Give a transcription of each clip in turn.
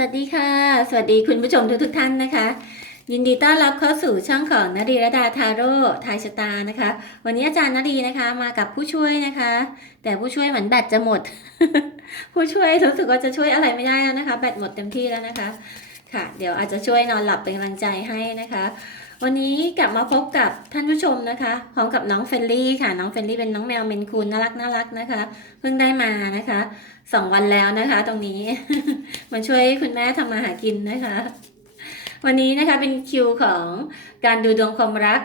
วัสดีค่ะ สวัสดีคุณผู้ชมทุกทุกท่านนะคะ ยินดีต้อนรับเข้าสู่ช่องของนรีรดาทาโร่ทายชะตานะคะ วันนี้อาจารย์นรีนะคะมากับผู้ช่วยนะคะ แต่ผู้ช่วยเหมือนแบตจะหมด ผู้ช่วยรู้สึกว่าจะช่วยอะไรไม่ได้แล้วนะคะ แบตหมดเต็มที่แล้วนะคะ ค่ะ เดี๋ยวอาจจะช่วยนอนหลับเป็นกำลังใจให้นะคะ วันนี้กลับมาพบกับท่านผู้ชมนะคะพร้อมกับน้องเฟลลี่ค่ะ น้องเฟลลี่เป็นน้องแมวเมนคูนน่ารักน่ารักนะคะ เพิ่งได้มานะคะสองวันแล้วนะคะ ตรงนี้ มันช่วยคุณแม่ทำมาหากินนะคะ วันนี้นะคะเป็นคิวของการดูดวงความรัก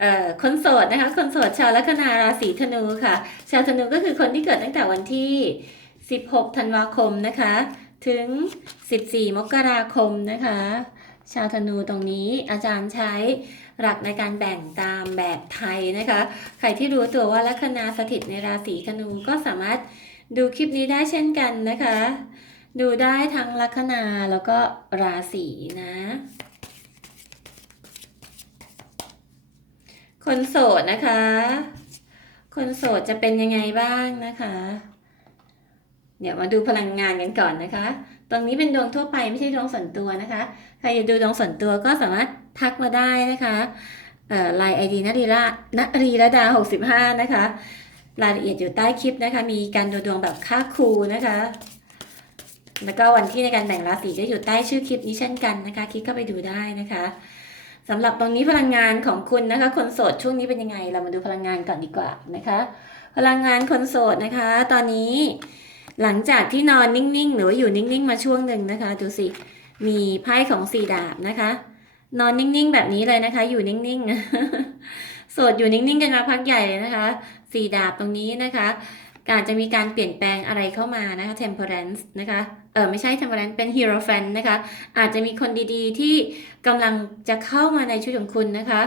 เอ่อคนโสดนะคะคนโสดชาวลัคนาราศีธนูค่ะ ชาวธนูก็คือคนที่เกิดตั้งแต่วันที่ 16 ธันวาคมนะคะ ถึง 14 มกราคมนะคะ ชาวธนูตรงนี้อาจารย์ใช้หลักในการแบ่งตามแบบไทยนะคะ ใครที่รู้ตัวว่าลัคนาสถิตในราศีธนูก็สามารถดูคลิปนี้ได้เช่นกันนะคะ ดูได้ทั้งลัคนาแล้วก็ราศีนะ คนโสดนะคะ คนโสดจะเป็นยังไงบ้างนะคะ เดี๋ยวมาดูพลังงานกันก่อนนะคะ ตรงนี้เป็นดวงทั่วไปไม่ใช่ดวงส่วนตัวนะคะ ครจะดูดวงส่วนตัวก็สามารถทักมาได้นะคะไลน์ไอดีนรีระนรีระดา 65 นะคะ รายละเอียดอยู่ใต้คลิปนะคะ มีการดูดวงแบบค่าครูนะคะ แล้วก็วันที่ในการแบ่งราศีก็อยู่ใต้ชื่อคลิปนี้เช่นกันนะคะ คลิกเข้าไปดูได้นะคะสำหรับตรงนี้พลังงานของคุณนะคะ คนโสดช่วงนี้เป็นยังไง เรามาดูพลังงานก่อนดีกว่านะคะ พลังงานคนโสดนะคะ ตอนนี้หลังจากที่นอนนิ่งๆ หรือว่าอยู่นิ่งๆ มาช่วงหนึ่งนะคะ ดูสิ มีไพ่ของสี่ดาบนะคะ นอนนิ่งๆแบบนี้เลยนะคะ อยู่นิ่งๆโสดอยู่นิ่งๆกันมาพักใหญ่เลยนะคะสี่ดาบตรงนี้นะคะอาจจะมีการเปลี่ยนแปลงอะไรเข้ามานะคะ temperance นะคะ เออไม่ใช่ temperance เป็น hierophant นะคะ อาจจะมีคนดีๆที่กำลังจะเข้ามาในชีวิตของคุณนะคะ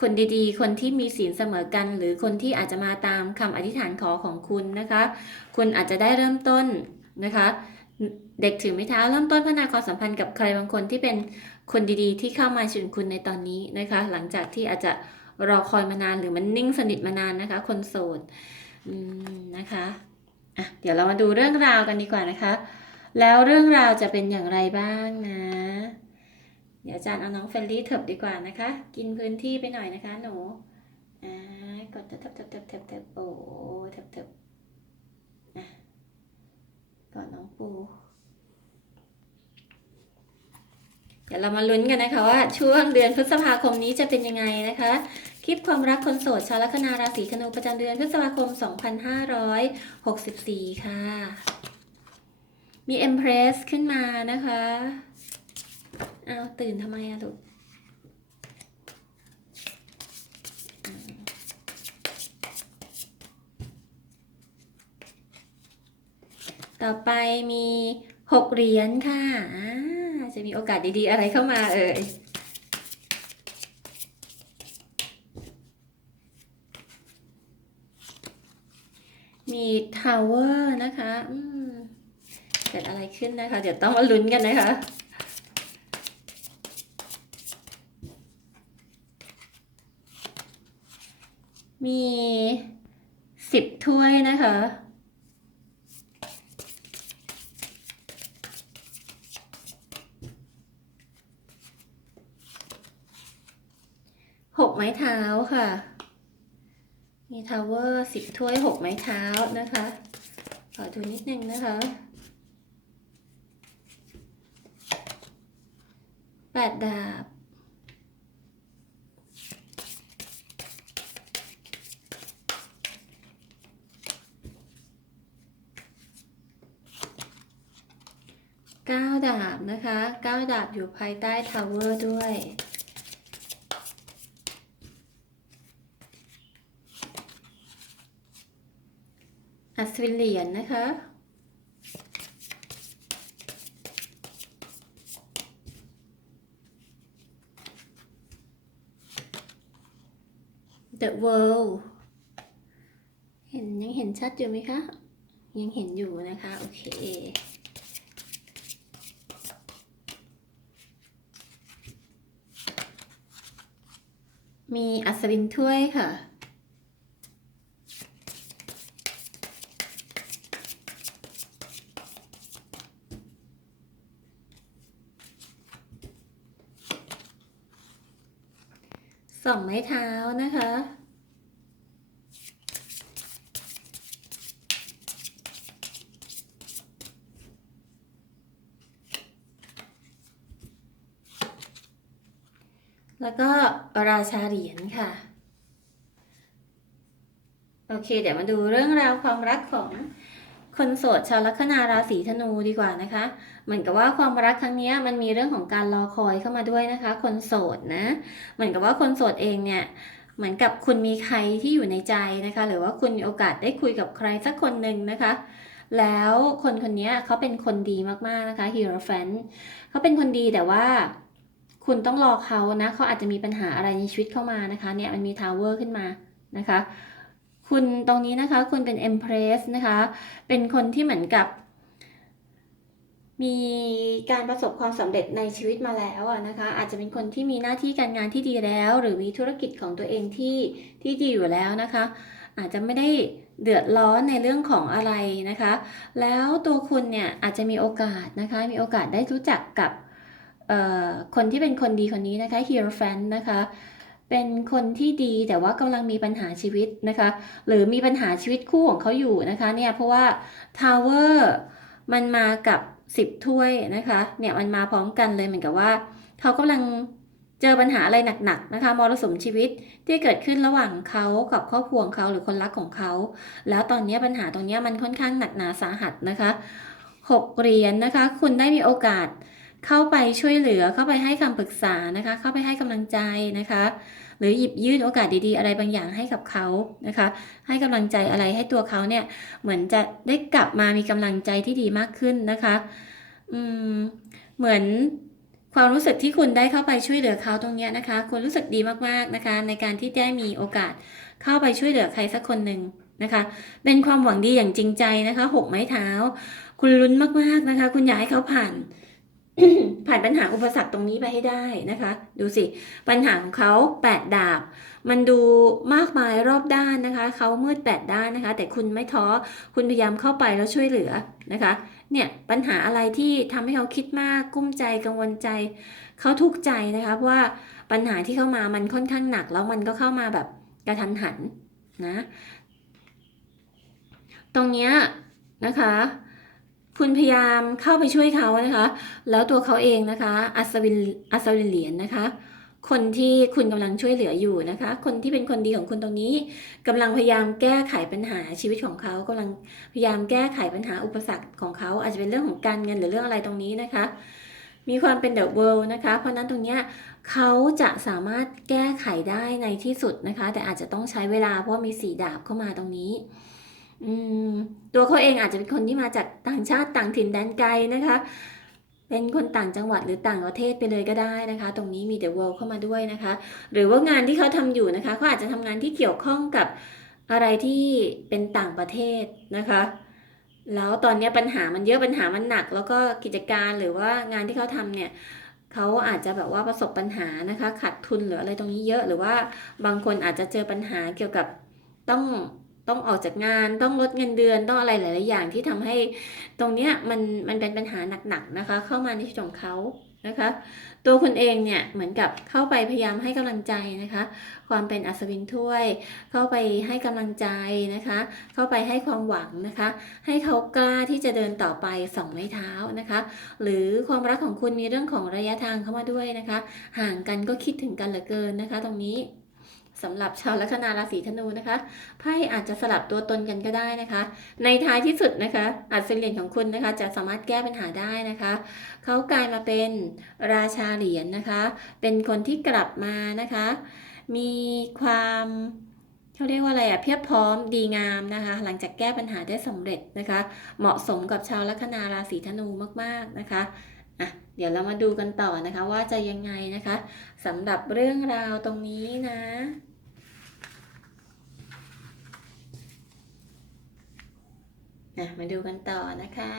คนดีๆ คนที่มีศีลเสมอกัน หรือคนที่อาจจะมาตามคำอธิษฐานขอของคุณนะคะ คุณอาจจะได้เริ่มต้นนะคะ เด็กถือไม้เท้าเริ่มต้นพัฒนาความสัมพันธ์กับใครบางคนที่เป็นคนดีๆ ที่เข้ามาชวิตคุณในตอนนี้นะคะ หลังจากที่อาจจะรอคอยมานานหรือมันนิ่งสนิทมานานนะคะ คนโสดอืมนะคะอะเดี๋ยวเรามาดูเรื่องราวกันดีกว่านะคะ แล้วเรื่องราวจะเป็นอย่างไรบ้างนะ เดี๋ยวอาจารย์เอาน้องเฟลลี่เถิบดีกว่านะคะ กินพื้นที่ไปหน่อยนะคะ หนูอ่ากดเถิบเถิบเถิบเถิบเถิบเถิบโอ้เถิบเถิบก่อนน้องปู เดี๋ยวเรามาลุ้นกันนะคะว่าช่วงเดือนพฤษภาคมนี้จะเป็นยังไงนะคะ คลิปความรักคนโสดชาวลัคนาราศีธนูประจำเดือนพฤษภาคม 2564 ค่ะ มี Empress ขึ้นมานะคะอ้าวตื่นทำไมอะลูกต่อไปมี หกเหรียญค่ะ จะมีโอกาสดีๆอะไรเข้ามาเอ่ยมีทาวเวอร์นะคะเกิดอะไรขึ้นนะคะ เดี๋ยวต้องมาลุ้นกันนะคะ มีสิบถ้วยนะคะ ไม้เท้าค่ะ มีทาวเวอร์สิบถ้วยหกไม้เท้านะคะขอดูนิดนึงนะคะแปดดาบเก้าดาบนะคะเก้าดาบอยู่ภายใต้ทาวเวอร์ด้วย อัศวินเหรียญนะคะ The World เห็นยังเห็นชัดอยู่ไหมคะ ยังเห็นอยู่นะคะ โอเค มีอัศวินถ้วยค่ะ สองไม้เท้านะคะ แล้วก็ราชาเหรียญค่ะ โอเค เดี๋ยวมาดูเรื่องราวความรักของคนโสดชาวลัคนาราศีธนูดีกว่านะคะ เหมือนกับว่าความรักครั้งนี้มันมีเรื่องของการรอคอยเข้ามาด้วยนะคะ คนโสดนะ เหมือนกับว่าคนโสดเองเนี่ยเหมือนกับคุณมีใครที่อยู่ในใจนะคะ หรือว่าคุณมีโอกาสได้คุยกับใครสักคนหนึ่งนะคะ แล้วคนคนนี้เขาเป็นคนดีมากๆนะคะฮีโร่แฟนเขาเป็นคนดีแต่ว่าคุณต้องรอเขานะเขาอาจจะมีปัญหาอะไรในชีวิตเข้ามานะคะ เนี่ยมันมีทาวเวอร์ขึ้นมานะคะ คุณตรงนี้นะคะ คุณเป็น Empress นะคะ เป็นคนที่เหมือนกับ มีการประสบความสำเร็จในชีวิตมาแล้วอะนะคะ อาจจะเป็นคนที่มีหน้าที่การงานที่ดีแล้ว หรือมีธุรกิจของตัวเองที่ที่ดีอยู่แล้วนะคะ อาจจะไม่ได้เดือดร้อนในเรื่องของอะไรนะคะ แล้วตัวคุณเนี่ยอาจจะมีโอกาสนะคะ มีโอกาสได้รู้จักกับคนที่เป็นคนดีคนนี้นะคะ Hero Fan นะคะเป็นคนที่ดีแต่ว่ากำลังมีปัญหาชีวิตนะคะ หรือมีปัญหาชีวิตคู่ของเขาอยู่นะคะเนี่ยเพราะว่า Tower มันมากับ 10 ถ้วยนะคะเนี่ยมันมาพร้อมกันเลยเหมือนกับว่าเขากำลังเจอปัญหาอะไรหนักๆนะคะมรสุมชีวิตที่เกิดขึ้นระหว่างเขากับครอบครัวของเขาหรือคนรักของเขา แล้วตอนนี้ปัญหาตรงนี้มันค่อนข้างหนักหนาสาหัสนะคะหกเหรียญนะคะ คุณได้มีโอกาสเข้าไปช่วยเหลือเข้าไปให้คำปรึกษานะคะ เข้าไปให้กำลังใจนะคะ หรือหยิบยื่นโอกาสดีๆ อะไรบางอย่างให้กับเขานะคะ ให้กำลังใจอะไรให้ตัวเขาเนี่ยเหมือนจะได้กลับมามีกำลังใจที่ดีมากขึ้นนะคะอืมเหมือนความรู้สึกที่คุณได้เข้าไปช่วยเหลือเขาตรงเนี้ยนะคะ คุณรู้สึกดีมากๆนะคะ ในการที่ได้มีโอกาสเข้าไปช่วยเหลือใครสักคนหนึ่งนะคะ เป็นความหวังดีอย่างจริงใจนะคะหกไม้เท้า คุณลุ้นมากๆนะคะ คุณอยากให้เขาผ่าน ผ่านปัญหาอุปสรรคตรงนี้ไปให้ได้นะคะ ดูสิ ปัญหาของเขาแปดดาบ มันดูมากมายรอบด้านนะคะ เขามืดแปดด้านนะคะ แต่คุณไม่ท้อ คุณพยายามเข้าไปแล้วช่วยเหลือนะคะ เนี่ยปัญหาอะไรที่ทำให้เขาคิดมากกุ้มใจกังวลใจ เขาทุกข์ใจนะคะเพราะว่าปัญหาที่เข้ามามันค่อนข้างหนักแล้วมันก็เข้ามาแบบกระทันหันนะ ตรงเนี้ยนะคะ คุณพยายามเข้าไปช่วยเขานะคะ แล้วตัวเขาเองนะคะ อัศวิน อัศวินเหรียญนะคะ คนที่คุณกำลังช่วยเหลืออยู่นะคะ คนที่เป็นคนดีของคุณตรงนี้กำลังพยายามแก้ไขปัญหาชีวิตของเขากำลังพยายามแก้ไขปัญหาอุปสรรคของเขา อาจจะเป็นเรื่องของการเงินหรือเรื่องอะไรตรงนี้นะคะ มีความเป็นเดอะเวิลด์นะคะ เพราะนั้นตรงเนี้ยเขาจะสามารถแก้ไขได้ในที่สุดนะคะ แต่อาจจะต้องใช้เวลาเพราะมีสีดาบเข้ามาตรงนี้ อืมตัวเขาเองอาจจะเป็นคนที่มาจากต่างชาติต่างถิ่นแดนไกลนะคะ เป็นคนต่างจังหวัดหรือต่างประเทศไปเลยก็ได้นะคะ ตรงนี้มี The World เข้ามาด้วยนะคะ หรือว่างานที่เขาทำอยู่นะคะเขาอาจจะทำงานที่เกี่ยวข้องกับอะไรที่เป็นต่างประเทศนะคะ แล้วตอนนี้ปัญหามันเยอะปัญหามันหนัก แล้วก็กิจการหรือว่างานที่เขาทำเนี่ยเขาอาจจะแบบว่าประสบปัญหานะคะขาดทุนหรืออะไรตรงนี้เยอะ หรือว่าบางคนอาจจะเจอปัญหาเกี่ยวกับต้อง ต้องออกจากงานต้องลดเงินเดือนต้องอะไรหลาย ๆ อย่างที่ทำให้ตรงเนี้ยมันมันเป็นปัญหาหนัก ๆ นะคะ เข้ามาในชีวิตของเขานะคะ ตัวคุณเองเนี่ยเหมือนกับเข้าไปพยายามให้กำลังใจนะคะ ความเป็นอัศวินถ้วย เข้าไปให้กำลังใจนะคะ เข้าไปให้ความหวังนะคะ ให้เขากล้าที่จะเดินต่อไปสองไม้เท้านะคะ หรือความรักของคุณมีเรื่องของระยะทางเข้ามาด้วยนะคะ ห่างกันก็คิดถึงกันเหลือเกินนะคะ ตรงนี้ สำหรับชาวลัคนาราศีธนูนะคะไพ่อาจจะสลับตัวตนกันก็ได้นะคะ ในท้ายที่สุดนะคะอัศวิเหรียญของคุณนะคะ จะสามารถแก้ปัญหาได้นะคะ เขากลายมาเป็นราชาเหรียญนะคะ เป็นคนที่กลับมานะคะ มีความเขาเรียกว่าอะไรอะเพียบพร้อมดีงามนะคะ หลังจากแก้ปัญหาได้สำเร็จนะคะ เหมาะสมกับชาวลัคนาราศีธนูมากๆนะคะ เดี๋ยวเรามาดูกันต่อนะคะว่าจะยังไงนะคะสำหรับเรื่องราวตรงนี้นะนะมาดูกันต่อนะคะ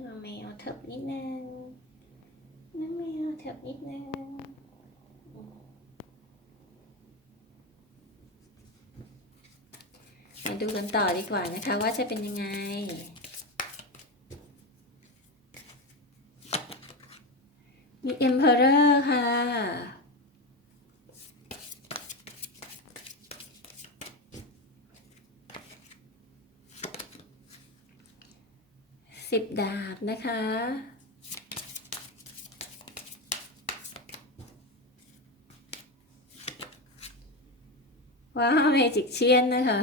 น้องแมวเถิบนิดนึงน้องแมวเถิบนิดนึง มาดูกันต่อดีกว่านะคะว่าจะเป็นยังไง มี Emperor ค่ะ สิบดาบนะคะว้าวเมจิกเชียนนะคะ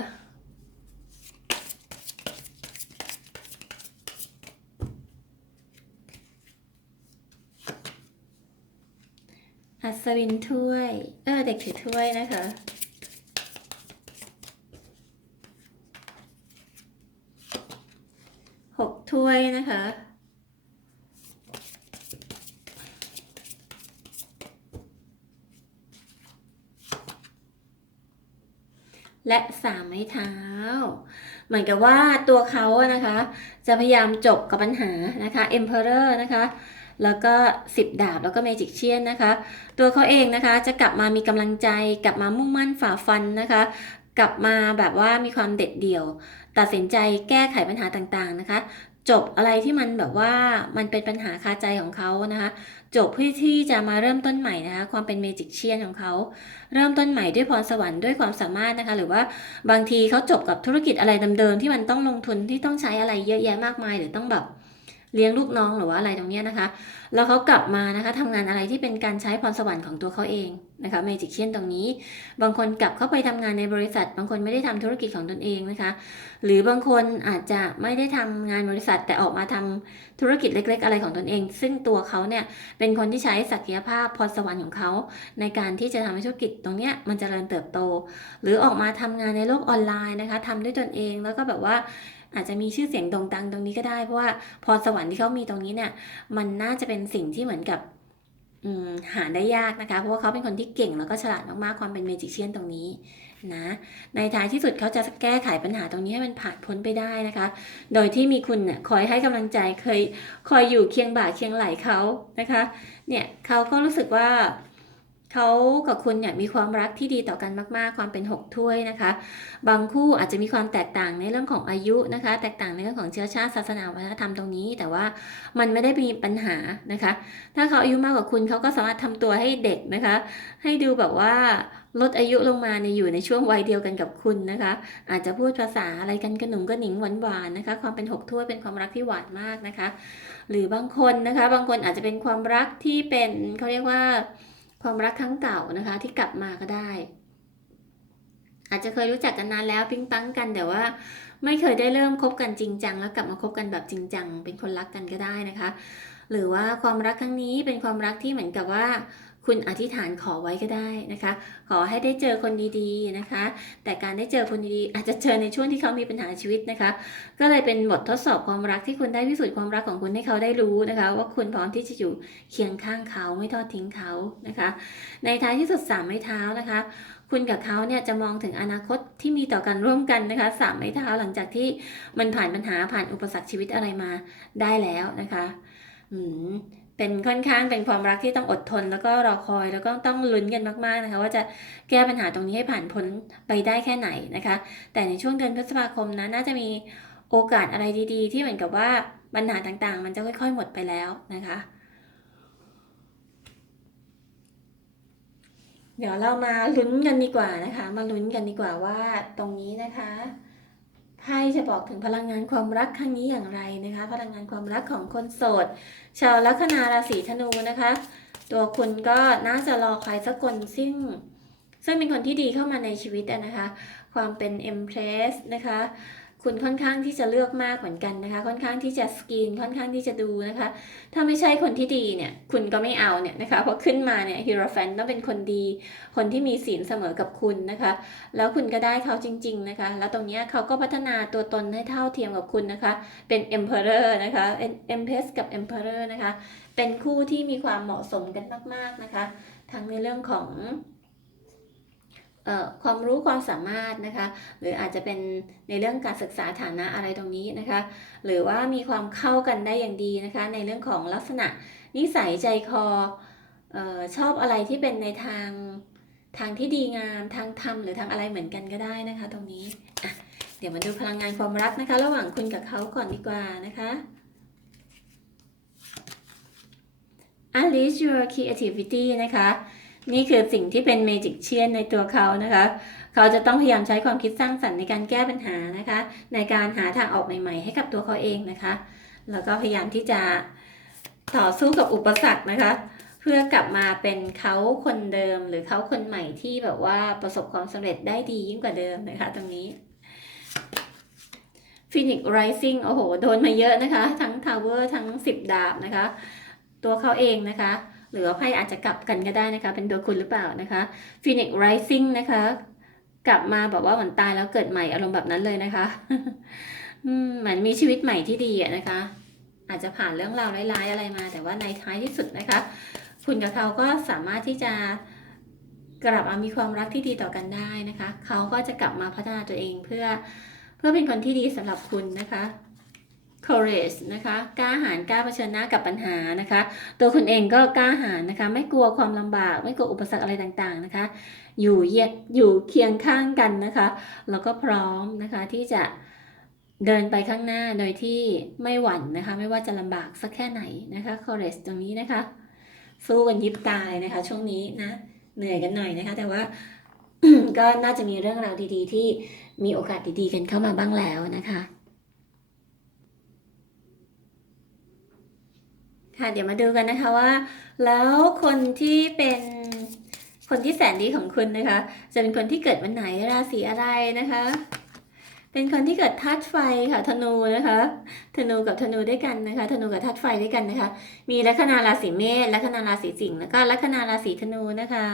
ศวินถ้วย เออ เด็กถือถ้วยนะคะหกถ้วยนะคะและสามไม้เท้า เหมือนกับว่าตัวเขาอะนะคะ จะพยายามจบกับปัญหานะคะ Emperor นะคะ แล้วก็ 10 ดาบแล้วก็ Magic เชียนนะคะ ตัวเขาเองนะคะจะกลับมามีกำลังใจ กลับมามุ่งมั่นฝ่าฟันนะคะ กลับมาแบบว่ามีความเด็ดเดี่ยว ตัดสินใจแก้ไขปัญหาต่างๆนะคะ จบอะไรที่มันแบบว่ามันเป็นปัญหาคาใจของเขานะคะ จบเพื่อที่จะมาเริ่มต้นใหม่นะคะ ความเป็นเมจิกเชียนของเขา เริ่มต้นใหม่ด้วยพรสวรรค์ด้วยความสามารถนะคะ หรือว่าบางทีเขาจบกับธุรกิจอะไรเดิมๆที่มันต้องลงทุนที่ต้องใช้อะไรเยอะแยะมากมาย หรือต้องแบบ เลี้ยงลูกน้องหรือว่าอะไรตรงนี้นะคะ แล้วเขากลับมานะคะทำงานอะไรที่เป็นการใช้พรสวรรค์ของตัวเขาเองนะคะเมจิกเชียนตรงนี้ บางคนกลับเข้าไปทำงานในบริษัท บางคนไม่ได้ทำธุรกิจของตนเองนะคะ หรือบางคนอาจจะไม่ได้ทำงานบริษัทแต่ออกมาทำธุรกิจเล็ก ๆ อะไรของตนเอง ซึ่งตัวเขาเนี่ยเป็นคนที่ใช้ศักยภาพพรสวรรค์ของเขา ในการที่จะทำให้ธุรกิจตรงเนี้ยมันจเจริญเติบโต หรือออกมาทำงานในโลกออนไลน์นะคะทำด้วยตนเองแล้วก็แบบว่า อาจจะมีชื่อเสียงโด่งดังตรงนี้ก็ได้ เพราะว่าพรสวรรค์ที่เขามีตรงนี้เนี่ยมันน่าจะเป็นสิ่งที่เหมือนกับหาได้ยากนะคะ เพราะว่าเขาเป็นคนที่เก่งแล้วก็ฉลาดมากๆความเป็นเมจิเชียนตรงนี้นะในท้ายที่สุดเขาจะแก้ไขปัญหาตรงนี้ให้มันผ่านพ้นไปได้นะคะ โดยที่มีคุณเนี่ยคอยให้กำลังใจเคยคอยอยู่เคียงบ่าเคียงไหลเขานะคะเนี่ยเขาก็รู้สึกว่า เขากับคุณเนี่ยมีความรักที่ดีต่อกันมาก ๆ ความเป็นหกถ้วยนะคะ บางคู่อาจจะมีความแตกต่างในเรื่องของอายุนะคะ แตกต่างในเรื่องของเชื้อชาติศาสนาวัฒนธรรมตรงนี้ แต่ว่ามันไม่ได้มีปัญหานะคะ ถ้าเขาอายุมากกว่าคุณเขาก็สามารถทำตัวให้เด็กนะคะ ให้ดูแบบว่าลดอายุลงมาในอยู่ในช่วงวัยเดียวกันกับคุณนะคะ อาจจะพูดภาษาอะไรกันกระหนุ่งกระหนิงหวานๆนะคะ ความเป็นหกถ้วยเป็นความรักที่หวานมากนะคะ หรือบางคนนะคะ บางคนอาจจะเป็นความรักที่เป็นเขาเรียกว่า ความรักครั้งเก่านะคะ ที่กลับมาก็ได้ อาจจะเคยรู้จักกันนานแล้วปิ๊งปังกันแต่ว่า ไม่เคยได้เริ่มคบกันจริงจังแล้วกลับมาคบกันแบบจริงจังเป็นคนรักกันก็ได้นะคะ หรือว่าความรักครั้งนี้เป็นความรักที่เหมือนกับว่า คุณอธิษฐานขอไว้ก็ได้นะคะ ขอให้ได้เจอคนดีๆนะคะ แต่การได้เจอคนดีๆ อาจจะเจอในช่วงที่เขามีปัญหาชีวิตนะคะ ก็เลยเป็นบททดสอบความรักที่คุณได้พิสูจน์ความรักของคุณให้เขาได้รู้นะคะ ว่าคุณพร้อมที่จะอยู่เคียงข้างเขาไม่ทอดทิ้งเขานะคะ ในท้ายที่สุดสามไม้เท้านะคะ คุณกับเขาเนี่ยจะมองถึงอนาคตที่มีต่อกันร่วมกันนะคะสามไม้เท้าหลังจากที่มันผ่านปัญหาผ่านอุปสรรคชีวิตอะไรมาได้แล้วนะคะอืม เป็นค่อนข้างเป็นความรักที่ต้องอดทนแล้วก็รอคอยแล้วก็ต้องลุ้นกันมากๆนะคะว่าจะแก้ปัญหาตรงนี้ให้ผ่านพ้นไปได้แค่ไหนนะคะ แต่ในช่วงเดือนพฤษภาคมนะน่าจะมีโอกาสอะไรดี ๆ ที่เหมือนกับว่าปัญหาต่างๆ มันจะค่อย ๆ หมดไปแล้วนะคะ เดี๋ยวเรามาลุ้นกันดีกว่านะคะ มาลุ้นกันดีกว่าว่าตรงนี้นะคะ จะบอกถึงพลังงานความรักครั้งนี้อย่างไรนะคะ พลังงานความรักของคนโสด ชาวลัคนาราศีธนูนะคะ ตัวคุณก็น่าจะรอใครสักคนซึ่งซึ่งเป็นคนที่ดีเข้ามาในชีวิตนะคะ ความเป็นเอ็มเพรสนะคะ คุณค่อนข้างที่จะเลือกมากเหมือนกันนะคะ ค่อนข้างที่จะสกรีนค่อนข้างที่จะดูนะคะ ถ้าไม่ใช่คนที่ดีเนี่ย คุณก็ไม่เอาเนี่ยนะคะเพราะขึ้นมาเนี่ยฮีโรแฟนต้องเป็นคนดี คนที่มีศีลเสมอกับคุณนะคะ แล้วคุณก็ได้เขาจริง ๆนะคะ แล้วตรงนี้เขาก็พัฒนาตัวตนให้เท่าเทียมกับคุณนะคะ เป็น Emperor นะคะ Empress กับ Emperor นะคะ เป็นคู่ที่มีความเหมาะสมกันมาก ๆนะคะ ทั้งในเรื่องของ ความรู้ความสามารถนะคะ หรืออาจจะเป็นในเรื่องการศึกษาฐานะอะไรตรงนี้นะคะ หรือว่ามีความเข้ากันได้อย่างดีนะคะ ในเรื่องของลักษณะนิสัยใจคอออชอบอะไรที่เป็นในทางทางที่ดีงามทางธรรมหรือทางอะไรเหมือนกันก็ได้นะคะ ตรงนี้เดี๋ยวมาดูพลังงานความรักนะคะ ระหว่างคุณกับเขาก่อนดีกว่านะคะ unleash your creativity นะคะ นี่คือสิ่งที่เป็น magic เชียนในตัวเขานะคะ เขาจะต้องพยายามใช้ความคิดสร้างสรรค์ในการแก้ปัญหานะคะ ในการหาทางออกใหม่ๆ ให้กับตัวเขาเองนะคะ แล้วก็พยายามที่จะต่อสู้กับอุปสรรคนะคะ เพื่อกลับมาเป็นเขาคนเดิมหรือเขาคนใหม่ที่แบบว่าประสบความสำเร็จได้ดียิ่งกว่าเดิมนะคะ ตรงนี้ Phoenix Rising โอ้โห โดนมาเยอะนะคะ ทั้ง Tower ทั้ง 10 ดาบนะคะ ตัวเขาเองนะคะ หรือว่าไพ่อาจจะกลับกันก็ได้นะคะ เป็นตัวคุณหรือเปล่านะคะ Phoenix Rising นะคะ กลับมาแบบว่าเหมือนตายแล้วเกิดใหม่อารมณ์แบบนั้นเลยนะคะเหมือนมีชีวิตใหม่ที่ดีอะนะคะ อาจจะผ่านเรื่องราวร้ายๆอะไรมา แต่ว่าในท้ายที่สุดนะคะ คุณกับเขาก็สามารถที่จะกลับมามีความรักที่ดีต่อกันได้นะคะ เขาก็จะกลับมาพัฒนาตัวเองเพื่อเพื่อเป็นคนที่ดีสำหรับคุณนะคะ courage นะคะกล้าหาญกล้าเผชิญหน้ากับปัญหานะคะ ตัวคุณเองก็กล้าหาญนะคะ ไม่กลัวความลำบาก ไม่กลัวอุปสรรคอะไรต่างๆนะคะ อยู่เยียดอยู่เคียงข้างกันนะคะ แล้วก็พร้อมนะคะที่จะเดินไปข้างหน้าโดยที่ไม่หวั่นนะคะ ไม่ว่าจะลำบากสักแค่ไหนนะคะ courage ตรงนี้นะคะ สู้กันยิบตายนะคะ ช่วงนี้นะเหนื่อยกันหน่อยนะคะ แต่ว่าก็น่าจะมีเรื่องราวดีๆ ที่มีโอกาสดีๆกันเข้ามาบ้างแล้วนะคะ ค่ะเดี๋ยวมาดูกันนะคะว่า แล้วคนที่เป็นคนที่แสนดีของคุณนะคะ จะเป็นคนที่เกิดวันไหนราศีอะไรนะคะ เป็นคนที่เกิดธาตุไฟค่ะธนูนะคะธนูกับธนูด้วยกันนะคะธนูกับธาตุไฟด้วยกันนะคะ มีลัคนาราศีเมษลัคนาราศีสิงห์แล้วก็ลัคนาราศีธนูนะคะ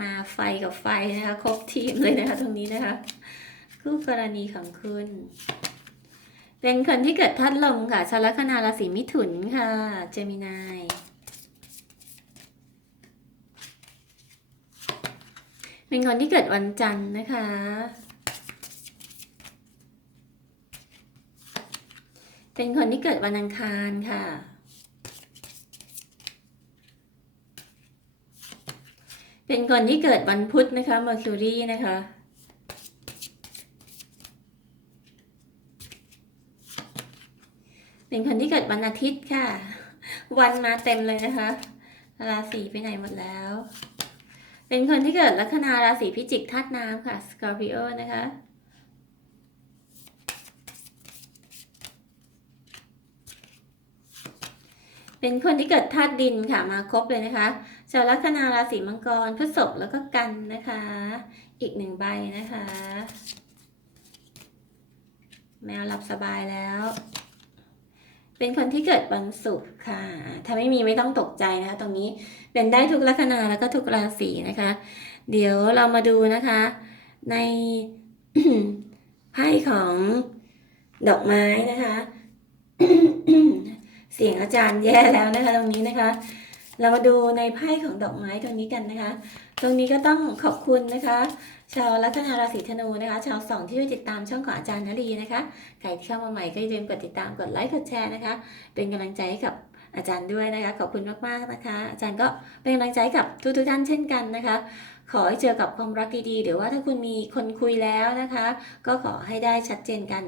มาไฟกับไฟนะคะครบทีมเลยนะคะ ตรงนี้นะคะ คู่กรณีของคุณ เป็นคนที่เกิดธาตุลมค่ะชาวลัคนาราศีมิถุนค่ะ เจมินายเป็นคนที่เกิดวันจันทร์นะคะ เป็นคนที่เกิดวันอังคารค่ะ เป็นคนที่เกิดวันพุธนะคะ Mercury นะคะ เป็นคนที่เกิดวันอาทิตย์ค่ะ วันมาเต็มเลยนะคะ ราศีไปไหนหมดแล้ว เป็นคนที่เกิดลัคนาราศีพิจิกธาตุน้ำค่ะ Scorpio นะคะเป็นคนที่เกิดธาตุดินค่ะมาครบเลยนะคะชาวลัคนาราศีมังกรพฤษภแล้วก็กันนะคะ อีกหนึ่งใบนะคะ แมวหลับสบายแล้ว เป็นคนที่เกิดวันศุกร์ค่ะ ถ้าไม่มีไม่ต้องตกใจนะคะ ตรงนี้เป็นได้ทุกลัคนาแล้วก็ทุกราศีนะคะ เดี๋ยวเรามาดูนะคะ ในไพ่ของดอกไม้นะคะ เสียงอาจารย์แย่แล้วนะคะ ตรงนี้นะคะ เรามาดูในไพ่ของดอกไม้ตรงนี้กันนะคะ ตรงนี้ก็ต้องขอบคุณนะคะ ชาวลัคนาราศีธนูนะคะ ชาวสองที่ช่วยติดตามช่องของอาจารย์นลีนะคะ ใครที่เข้ามาใหม่ก็อย่าลืมกดติดตามกดไลค์กดแชร์นะคะ เป็นกำลังใจให้กับอาจารย์ด้วยนะคะ ขอบคุณมากๆนะคะ อาจารย์ก็เป็นกำลังใจกับทุกๆท่านเช่นกันนะคะ ขอให้เจอกับความรักดีๆ หรือว่าถ้าคุณมีคนคุยแล้วนะคะ ก็ขอให้ได้ชัดเจนกัน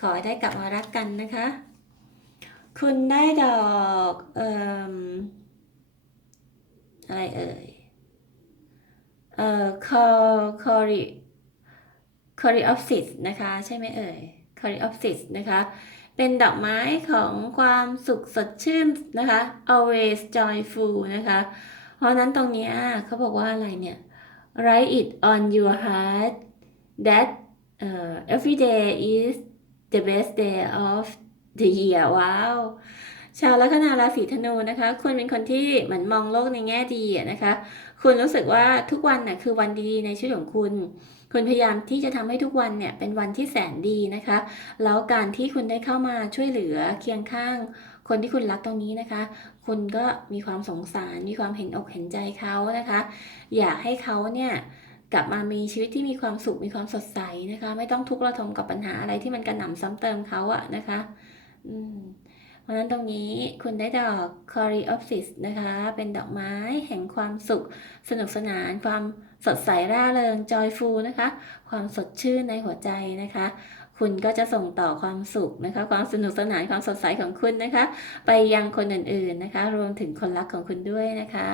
ขอให้ได้กลับมารักกันนะคะ คุณได้ดอกเอ่ม อะไรเอ่ย เอ่อคอคอริคอริออฟซิสนะคะ ใช่ไหมเอ่ยคอริออฟซิสนะคะ เป็นดอกไม้ของความสุขสดชื่นนะคะ always joyful นะคะ เพราะนั้นตรงนี้เขาบอกว่าอะไรเนี่ย write it on your heart that uh, every day is the best day of the year ว้าว ชาวลัคนาราศีธนูนะคะ คุณเป็นคนที่เหมือนมองโลกในแง่ดีนะคะ คุณรู้สึกว่าทุกวันน่ะคือวันดีๆในชีวิตของคุณ คุณพยายามที่จะทำให้ทุกวันเนี่ยเป็นวันที่แสนดีนะคะ แล้วการที่คุณได้เข้ามาช่วยเหลือเคียงข้าง คนที่คุณรักตรงนี้นะคะ คุณก็มีความสงสาร มีความเห็นอกเห็นใจเขานะคะ อยากให้เขาเนี่ยกลับมามีชีวิตที่มีความสุขมีความสดใสนะคะ ไม่ต้องทุกข์ระทมกับปัญหาอะไรที่มันกระหน่ำซ้ำเติมเขาอะนะคะ อืม เพราะฉะนั้นตรงนี้คุณได้ดอก Coreopsis นะคะ เป็นดอกไม้แห่งความสุข สนุกสนาน ความสดใสร่าเริง joyful นะคะ ความสดชื่นในหัวใจนะคะ คุณก็จะส่งต่อความสุขนะคะ ความสนุกสนานความสดใสของคุณนะคะ ไปยังคนอื่นๆนะคะ รวมถึงคนรักของคุณด้วยนะคะ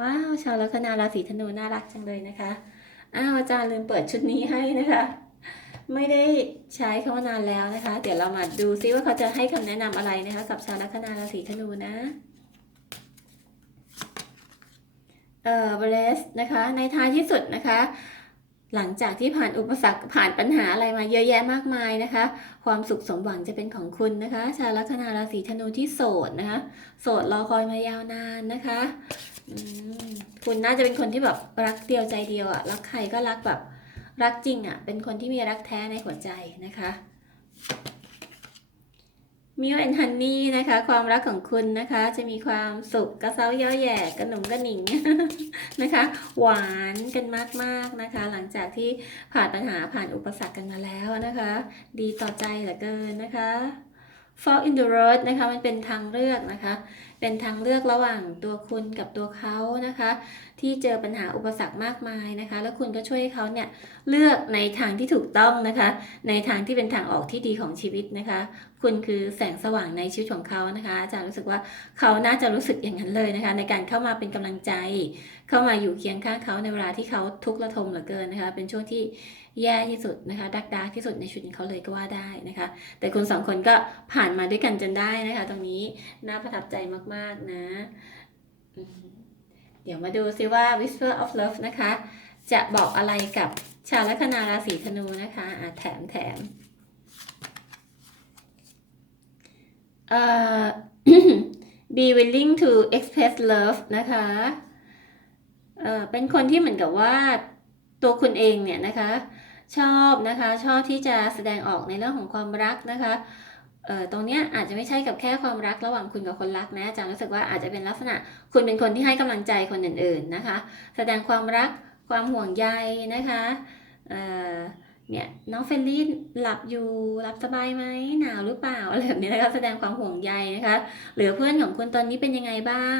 ว้าวชาวลัคนาราศีธนูน่ารักจังเลยนะคะอ้าวอาจารย์ลืมเปิดชุดนี้ให้นะคะ ไม่ได้ใช้คำว่านานแล้วนะคะ เดี๋ยวเรามาดูซิว่าเขาจะให้คำแนะนำอะไรนะคะกับชาวลัคนาราศีธนูนะเอ่อเบรสนะคะ ในท้ายที่สุดนะคะ หลังจากที่ผ่านอุปสรรคผ่านปัญหาอะไรมาเยอะแยะมากมายนะคะ ความสุขสมหวังจะเป็นของคุณนะคะ ชาวลัคนาราศีธนูที่โสดนะคะ โสดรอคอยมายาวนานนะคะคุณน่าจะเป็นคนที่แบบรักเดียวใจเดียวอะรักใครก็รักแบบ รักจริงอะเป็นคนที่มีรักแท้ในหัวใจนะคะมิวแอนฮันนี่นะคะ ความรักของคุณนะคะ จะมีความสุขกระเซ้าเย้อแย่กระหนุ่มกระหนิงนะคะ หวานกันมากๆนะคะ หลังจากที่ผ่านปัญหาผ่านอุปสรรคกันมาแล้วนะคะ ดีต่อใจเหลือเกินนะคะ Fall in the road นะคะ มันเป็นทางเลือกนะคะ เป็นทางเลือกระหว่างตัวคุณกับตัวเขานะคะ ที่เจอปัญหาอุปสรรคมากมายนะคะ แล้วคุณก็ช่วยให้เขาเนี่ยเลือกในทางที่ถูกต้องนะคะ ในทางที่เป็นทางออกที่ดีของชีวิตนะคะ คุณคือแสงสว่างในชีวิตของเขานะคะ อาจารย์รู้สึกว่าเขาน่าจะรู้สึกอย่างนั้นเลยนะคะ ในการเข้ามาเป็นกำลังใจ เข้ามาอยู่เคียงข้างเขาในเวลาที่เขาทุกข์ระทมเหลือเกินนะคะ เป็นช่วงที่แย่ที่สุดนะคะดักดาร์กที่สุดในชีวิตเขาเลยก็ว่าได้นะคะ แต่คุณสองคนก็ผ่านมาด้วยกันจนได้นะคะ ตรงนี้น่าประทับใจมากๆนะ ดี๋ยวมาดูซิว่า Whisper of Love นะคะ จะบอกอะไรกับชาวลัคนาราศีธนูนะคะอะแถมแถมเอ่อ be willing to express love นะคะเอ่อเป็นคนที่เหมือนกับว่าตัวคุณเองเนี่ยนะคะ ชอบนะคะ ชอบที่จะแสดงออกในเรื่องของความรักนะคะ เอ่อตรงเนี้ยอาจจะไม่ใช่กับแค่ความรักระหว่างคุณกับคนรักนะอาจารย์รู้สึกว่าอาจจะเป็นลักษณะ คุณเป็นคนที่ให้กำลังใจคนอื่น ๆนะคะ แสดงความรักความห่วงใยนะคะเอ่อเนี่ยน้องเฟลลี่หลับอยู่หลับสบายไหมหนาวหรือเปล่าอะไรแบบนี้นะคะแสดงความห่วงใยนะคะหรือเพื่อนของคุณตอนนี้เป็นยังไงบ้าง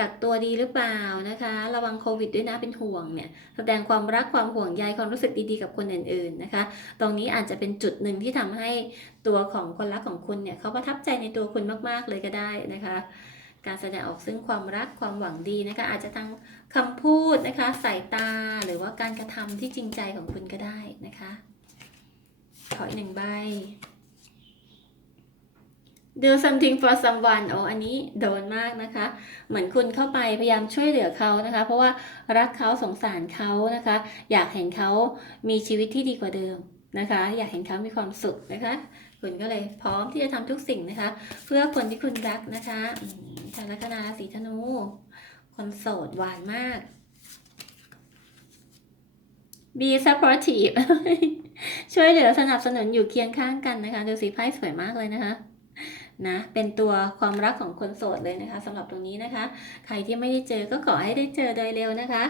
กักตัวดีหรือเปล่านะคะ ระวังโควิดด้วยนะเป็นห่วงเนี่ยแสดงความรักความห่วงใยความรู้สึกดีๆกับคนอื่นๆนะคะ ตรงนี้อาจจะเป็นจุดหนึ่งที่ทำให้ตัวของคนรักของคุณเนี่ยเขาประทับใจในตัวคุณมากๆเลยก็ได้นะคะการแสดงออกซึ่งความรักความหวังดีนะคะ อาจจะทางคำพูดนะคะสายตาหรือว่าการกระทำที่จริงใจของคุณก็ได้นะคะ ขออีกหนึ่งใบ do something for someone โอ้อันนี้โดนมากนะคะ เหมือนคุณเข้าไปพยายามช่วยเหลือเขานะคะ เพราะว่ารักเขาสงสารเขานะคะ อยากเห็นเขามีชีวิตที่ดีกว่าเดิมนะคะ อยากเห็นเขามีความสุขนะคะ คุณก็เลยพร้อมที่จะทำทุกสิ่งนะคะ เพื่อคนที่คุณรักนะคะชาวลัคนาราศีธนู คนโสดหวานมาก be supportive ช่วยเหลือสนับสนุนอยู่เคียงข้างกันนะคะ ดูสีไพ่สวยมากเลยนะคะ นะเป็นตัวความรักของคนโสดเลยนะคะสำหรับตรงนี้นะคะ ใครที่ไม่ได้เจอก็ขอให้ได้เจอโดยเร็วนะคะ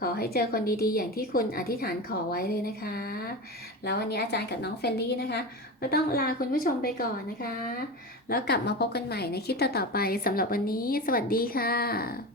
ขอให้เจอคนดีๆ อย่างที่คุณอธิษฐานขอไว้เลยนะคะ แล้ววันนี้อาจารย์กับน้องเฟลลี่นะคะ ก็ต้องลาคุณผู้ชมไปก่อนนะคะ แล้วกลับมาพบกันใหม่ในคลิปต่อๆไปสำหรับวันนี้ สวัสดีค่ะ